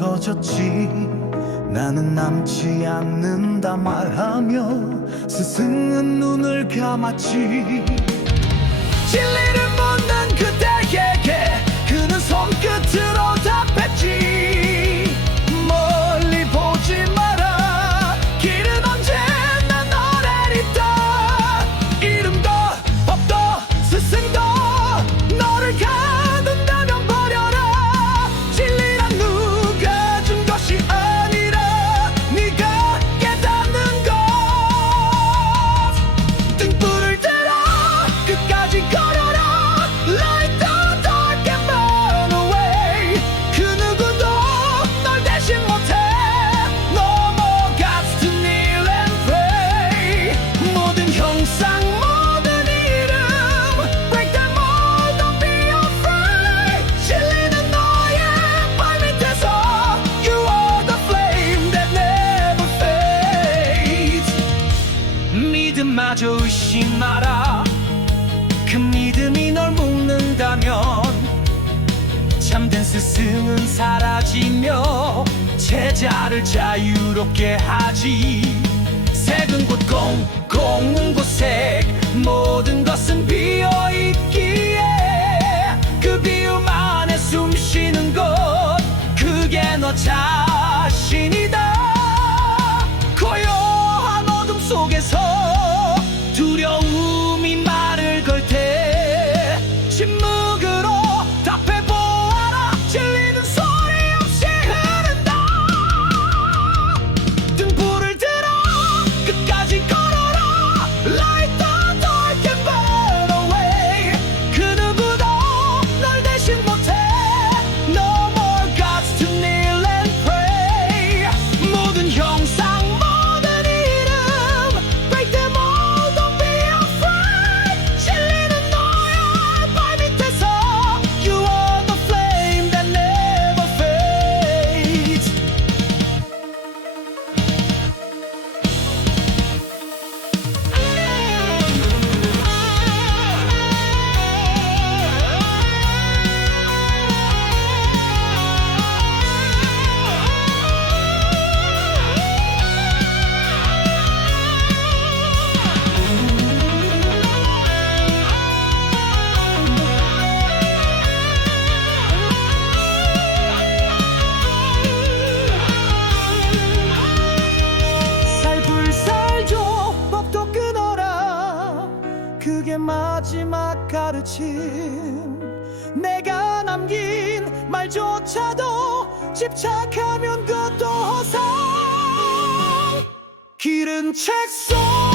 멈췄지. 나는 남지 않는다 말하며 스승은 눈을 감았지 마저 의심하라 그 믿음이 널 묶는다면 참된 스승은 사라지며 제자를 자유롭게 하지. 색은 곧 공, 공은 곧색 모든 것은 비어있기에 그 비움 안에 숨 쉬는 곳 그게 너 자신이다. 고요한 어둠 속에서 두려움 그게 마지막 가르침. 내가 남긴 말조차도 집착하면 그것도 허상. 길은 책 않아